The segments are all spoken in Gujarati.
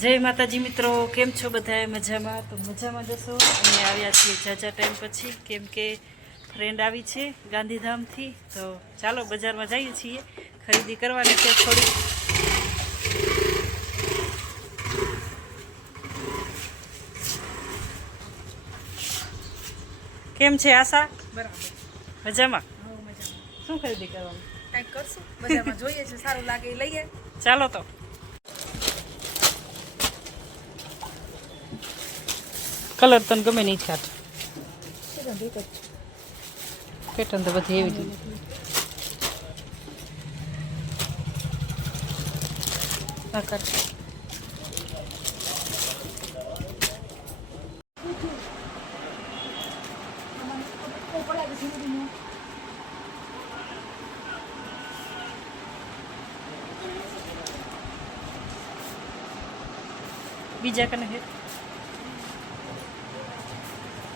જય માતાજી મિત્રો કેમ છો બધા મજામાં? તો મજામાં જશો? અમે આવ્યા છીએ જાજા ટાઈમ પછી કેમ કે ફ્રેન્ડ આવી છે ગાંધીધામથી. તો ચાલો બજારમાં જઈએ છીએ. ખરીદી કરવાની છે થોડી કેમ છે આશા? બરાબર. મજામાં? મજામાં. શું ખરીદી કરવાની? કંઈક કરશું? બજારમાં જોઈએ છે સારું લાગે એ લઈએ. ચાલો તો. કલર તને ગમે નહીં કાઢ પેટર્ન તો બધી એવી જ આ કાઢ. બીજા કને હે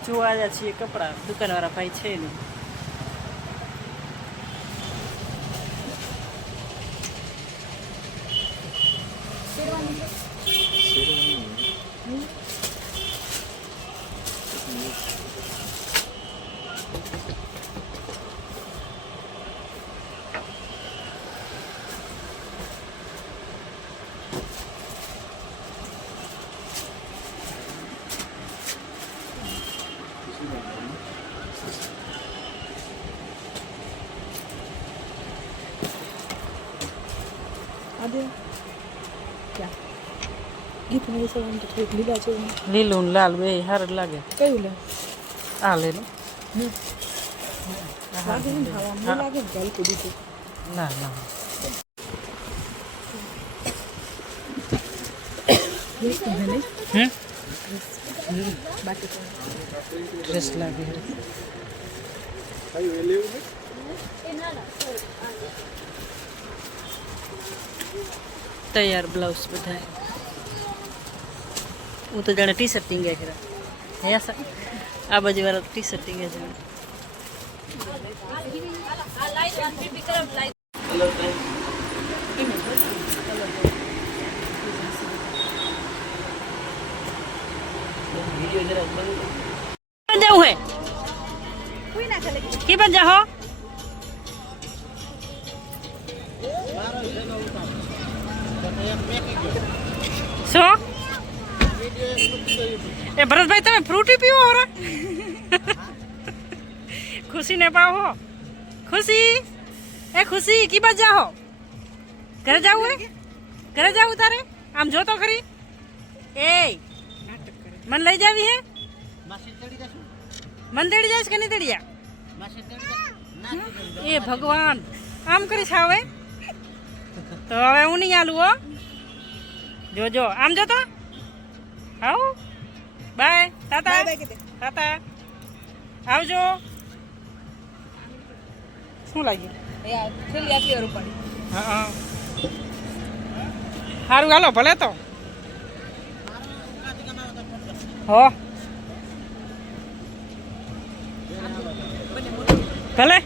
જોવા આવ્યા છીએ કપડાં. દુકાનવાળા ભાઈ છે ને આજે ક્યાં ગીત ને વિશે આમ તો થોડીક લીલા છે લીલું ને લાલ બે સારું લાગે કયું લે આ લે ને લાગે ને ખાવા મને લાગે ને હલકું દીધું ના ના હમ બાકી તો ડ્રેસ લાગે હરે. तैयार ब्लाउज बताए वो तो जाने टी शर्टिंग है खेरा है ऐसा? अब अजी वाला टी शर्टिंग है? जाने શું એ ભરતભાઈ તમે ફ્રૂટી પીવો હો ખુશીને પાવો ખુશી એ ખુશી કી બાજ જાઓ ઘરે જાવું હે ઘરે જાવું તારે આમ જોતો ખરી એ મન લઈ જાવી હે મન તેડી જાય કે નહીં તેડી જા એ ભગવાન આમ કરીશ હવે તો હવે હું નહીં આલું હો જોજો. આમ જો તો આવ? બાય. તાતા? તાતા? આવજો. શું લાગ્યું? હા સારું હાલો ભલે તો. હો. ભલે.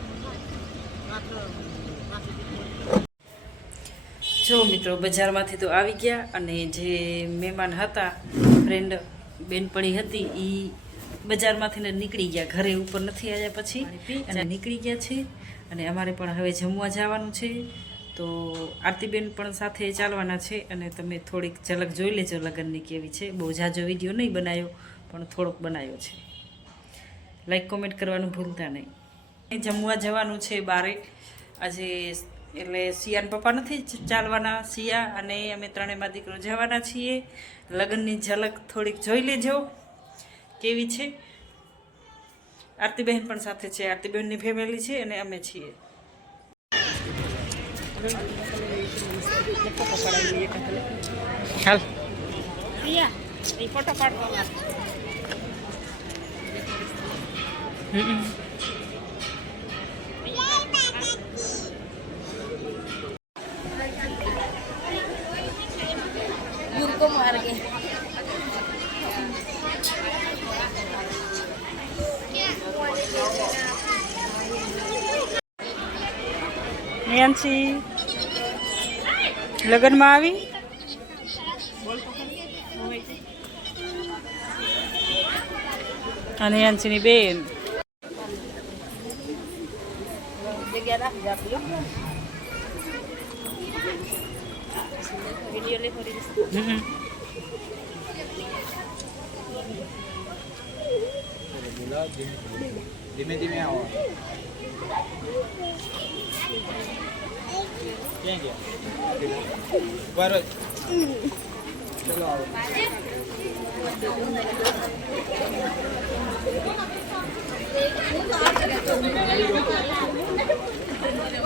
જો મિત્રો, બજારમાંથી તો આવી ગયા અને જે મહેમાન હતા ફ્રેન્ડ બેનપણી હતી એ બજારમાંથી નીકળી ગયા. ઘરે ઉપર નથી આવ્યા પછી, અને નીકળી ગયા છે. અને અમારે પણ હવે જમવા જવાનું છે. તો આરતીબેન પણ સાથે ચાલવાના છે અને તમે થોડીક ઝલક જોઈ લેજો લગ્નની કેવી છે. બહુ જાજો વીડિયો નહીં બનાવ્યો, પણ થોડોક બનાવ્યો છે. લાઈક કોમેન્ટ કરવાનું ભૂલતા નહીં. જમવા જવાનું છે બારે. આજે એટલે સિયાને પપ્પા નથી ચાલવાના સિયા અને અમે ત્રણેયમાં દીકરો જવાના છીએ. લગ્નની ઝલક થોડીક જોઈ લેજો. કેવી છે? આરતીબહેન પણ સાથે છે. આરતીબહેનની ફેમિલી છે અને અમે છીએ. હાલ. ફોટો પાડતો હમ. करके નિયાંશી લગ્નમાં આવી? અને યાંશીની બેન. Video ધીમે ધીમે આવો ક્યાં ગયા ઉભા રહો. ચલો આવો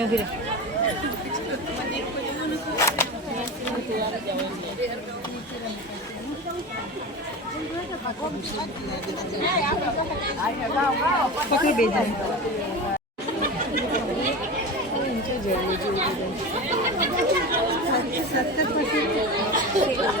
여기래. पकड़ भेजा सत्तर परसेंट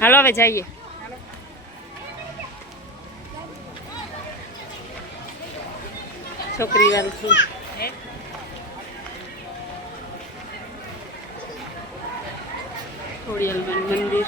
હાલો હવે જઈએ. છોકરી વાળું છું ખોડિયાલમાં મંદિર.